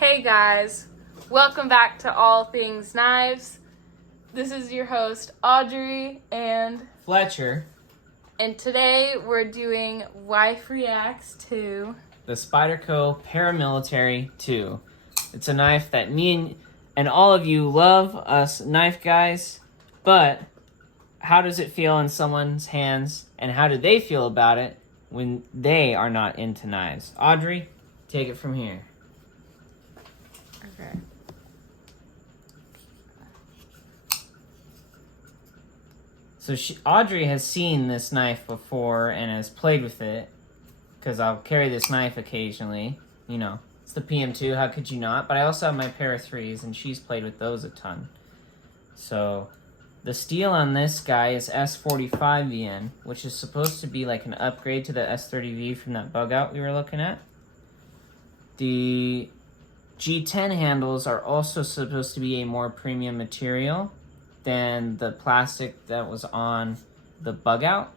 Hey guys, welcome back to All Things Knives. This is your host Audrey and Fletcher. And today we're doing Wife Reacts to The Spyderco Paramilitary 2. It's a knife that me and all of you love, us knife guys, but how does it feel in someone's hands, and how do they feel about it when they are not into knives? Audrey, take it from here. Okay. So Audrey has seen this knife before and has played with it, because I'll carry this knife occasionally. You know, it's the PM2, how could you not? But I also have my pair of 3s, and she's played with those a ton. So the steel on this guy is S45VN, which is supposed to be like an upgrade to the S30V from that bug out we were looking at. The G10 handles are also supposed to be a more premium material than the plastic that was on the bug out.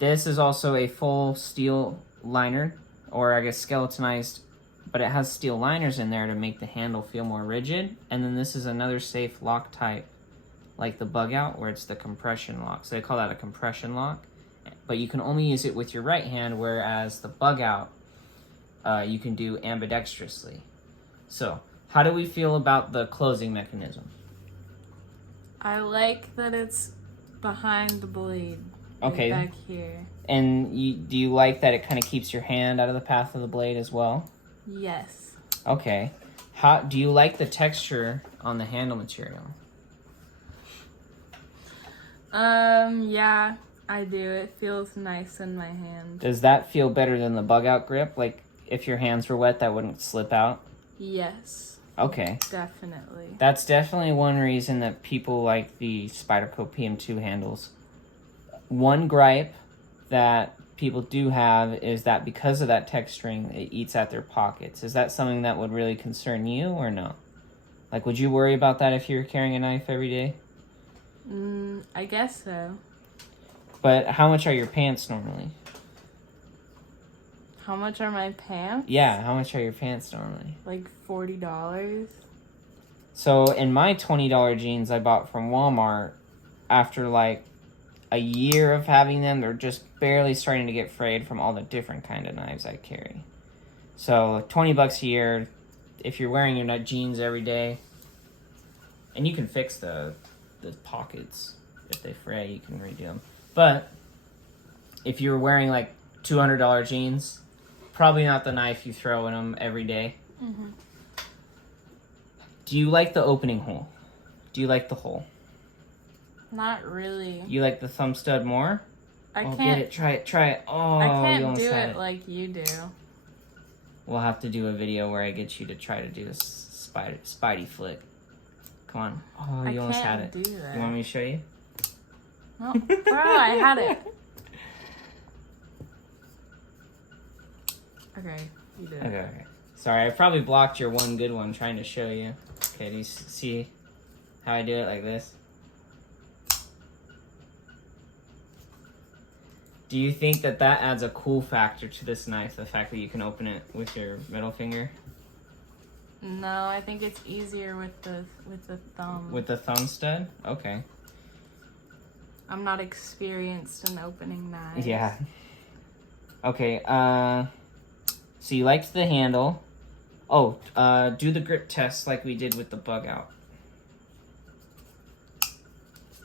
This is also a full steel liner, or I guess skeletonized, but it has steel liners in there to make the handle feel more rigid. And then this is another safe lock type, like the bug out, where it's the compression lock. So they call that a compression lock, but you can only use it with your right hand, whereas the bug out, you can do ambidextrously. So, how do we feel about the closing mechanism? I like that it's behind the blade. Okay. Back here. And do you like that it kind of keeps your hand out of the path of the blade as well? Yes. Okay. How do you like the texture on the handle material? Yeah, I do. It feels nice in my hand. Does that feel better than the bug out grip? Like, if your hands were wet, that wouldn't slip out? Yes. Okay. Definitely. That's definitely one reason that people like the Spyderco PM2 handles. One gripe that people do have is that because of that texturing, it eats at their pockets. Is that something that would really concern you or no? Like, would you worry about that if you were carrying a knife every day? I guess so. But how much are your pants normally? How much are my pants? Yeah, how much are your pants normally? Like $40. So in my $20 jeans I bought from Walmart, after like a year of having them, they're just barely starting to get frayed from all the different kind of knives I carry. So $20 a year, if you're wearing your jeans every day, and you can fix the pockets if they fray, you can redo them. But if you're wearing like $200 jeans, probably not the knife you throw in them every day. Mm-hmm. Do you like the opening hole? Do you like the hole? Not really. You like the thumb stud more? I can't. Get it. Try it. Oh, I you can't almost do had it like you do. We'll have to do a video where I get you to try to do this Spidey flick. Come on. Oh, you almost had it. Do that. You want me to show you? No, bro, I had it. Okay, you did it. Okay. Sorry, I probably blocked your one good one trying to show you. Okay, do you see how I do it like this? Do you think that adds a cool factor to this knife, the fact that you can open it with your middle finger? No, I think it's easier with the thumb. With the thumb stud? Okay. I'm not experienced in opening knives. Yeah. Okay, so you liked the handle. Oh, do the grip test like we did with the bug out.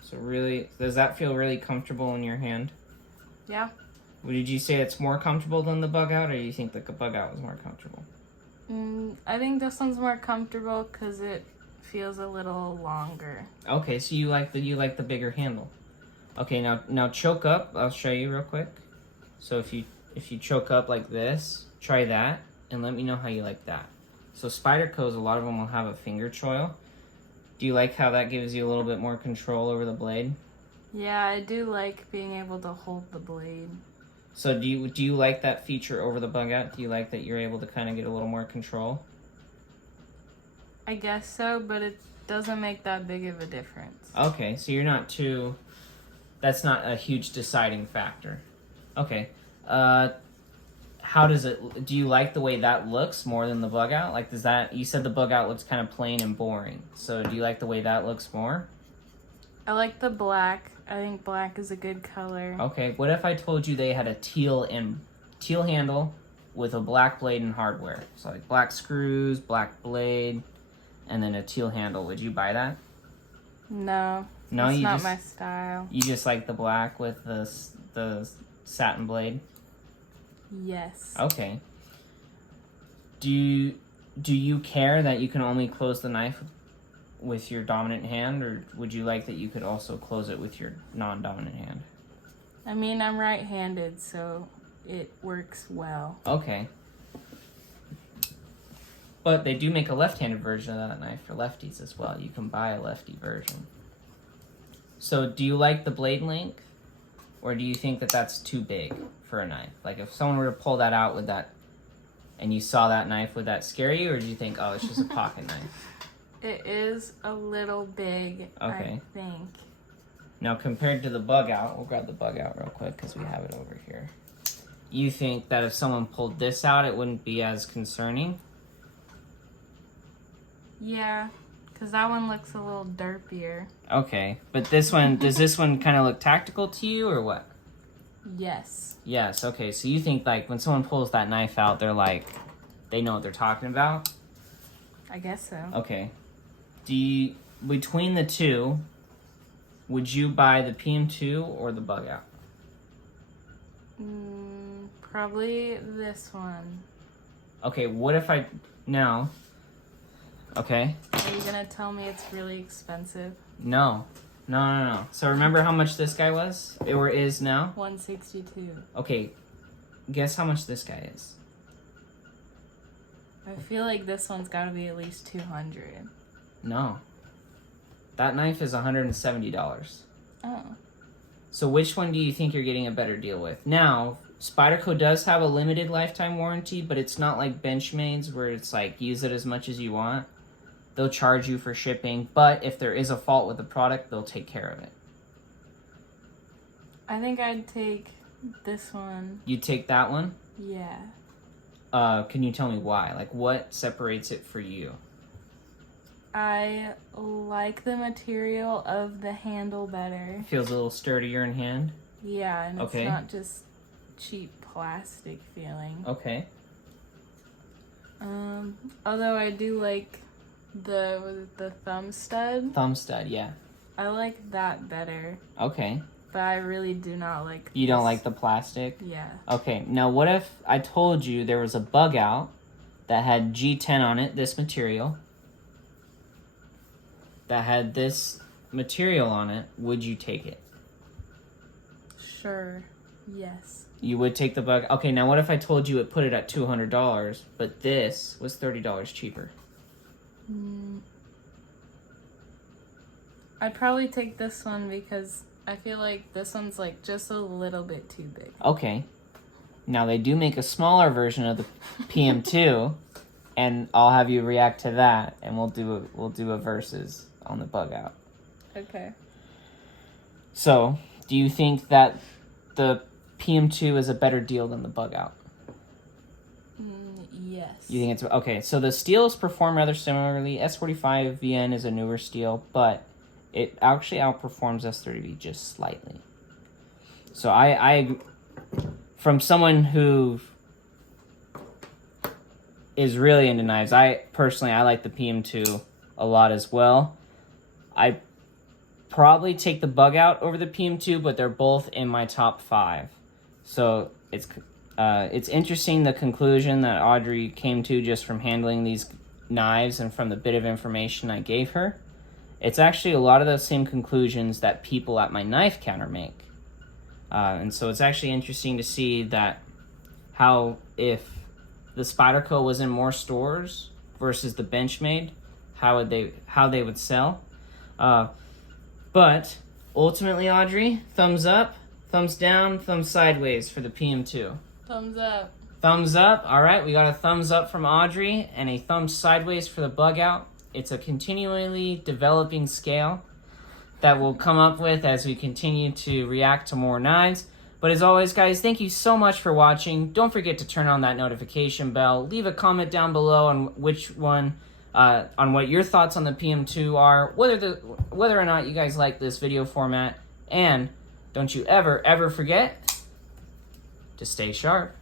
So really, does that feel really comfortable in your hand? Yeah. Did you say it's more comfortable than the bug out, or do you think the bug out was more comfortable? I think this one's more comfortable because it feels a little longer. Okay, so you like the bigger handle. Okay, now choke up. I'll show you real quick. So if you choke up like this, try that, and let me know how you like that. So Spyderco's, a lot of them will have a finger choil. Do you like how that gives you a little bit more control over the blade? Yeah, I do like being able to hold the blade. So do you like that feature over the bug out? Do you like that you're able to kind of get a little more control? I guess so, but it doesn't make that big of a difference. Okay, so you're not too... That's not a huge deciding factor. Okay. how does it, do you like the way that looks more than the bug out? Like, does that, you said the bug out looks kind of plain and boring. So do you like the way that looks more? I like the black. I think black is a good color. Okay, what if I told you they had a teal handle with a black blade and hardware? So like black screws, black blade, and then a teal handle. Would you buy that? No, No, it's not my style. You just like the black with the satin blade? Yes. Okay. Do you care that you can only close the knife with your dominant hand, or would you like that you could also close it with your non-dominant hand? I mean, I'm right-handed, so it works well. Okay. But they do make a left-handed version of that knife for lefties as well. You can buy a lefty version. So do you like the blade length, or do you think that that's too big for a knife? Like if someone were to pull that out with that, and you saw that knife, would that scare you, or do you think, oh, it's just a pocket knife? It is a little big, okay. I think. Now compared to the bug out, we'll grab the bug out real quick because we have it over here. You think that if someone pulled this out, it wouldn't be as concerning? Yeah, because that one looks a little derpier. Okay, but this one, does this one kind of look tactical to you, or what? Yes. Yes, okay, so you think like when someone pulls that knife out, they're like, they know what they're talking about? I guess so. Okay. Between the two, would you buy the PM2 or the bug out? Probably this one. Okay, what if now, okay. Are you gonna tell me it's really expensive? No. So remember how much this guy was? Or is now? $162. Okay, guess how much this guy is. I feel like this one's gotta be at least $200. No. That knife is $170. Oh. So which one do you think you're getting a better deal with? Now, Spyderco does have a limited lifetime warranty, but it's not like Benchmade's where it's like use it as much as you want. They'll charge you for shipping, but if there is a fault with the product, they'll take care of it. I think I'd take this one. You'd take that one? Yeah. Can you tell me why? Like, what separates it for you? I like the material of the handle better. Feels a little sturdier in hand? Yeah, and okay. It's not just cheap plastic feeling. Okay. Although I do like the thumb stud. Thumb stud, yeah. I like that better. Okay. But I really do not like You don't like the plastic? Yeah. Okay, now what if I told you there was a bug out that had G10 on it, this material, that had this material on it, would you take it? Sure, yes. You would take the bug? Okay, now what if I told you it put it at $200, but this was $30 cheaper? I'd probably take this one because I feel like this one's like just a little bit too big. Okay. Now they do make a smaller version of the PM2, and I'll have you react to that, and we'll do a versus on the bug out. Okay. So, do you think that the PM2 is a better deal than the bug out? Yes. You think it's okay? So the steels perform rather similarly. S45 VN is a newer steel, but it actually outperforms S30V just slightly. So I from someone who is really into knives, I like the PM2 a lot as well. I probably take the bug out over the PM2, but they're both in my top 5. So it's interesting the conclusion that Audrey came to just from handling these knives and from the bit of information I gave her. It's actually a lot of the same conclusions that people at my knife counter make. And so it's actually interesting to see that how if the Spyderco was in more stores versus the Benchmade, how they would sell. But ultimately, Audrey, thumbs up, thumbs down, thumbs sideways for the PM2. Thumbs up. Thumbs up. All right, we got a thumbs up from Audrey and a thumbs sideways for the bug out. It's a continually developing scale that we'll come up with as we continue to react to more knives. But as always, guys, thank you so much for watching. Don't forget to turn on that notification bell. Leave a comment down below on which one, on what your thoughts on the PM2 are, whether or not you guys like this video format. And don't you ever forget to stay sharp.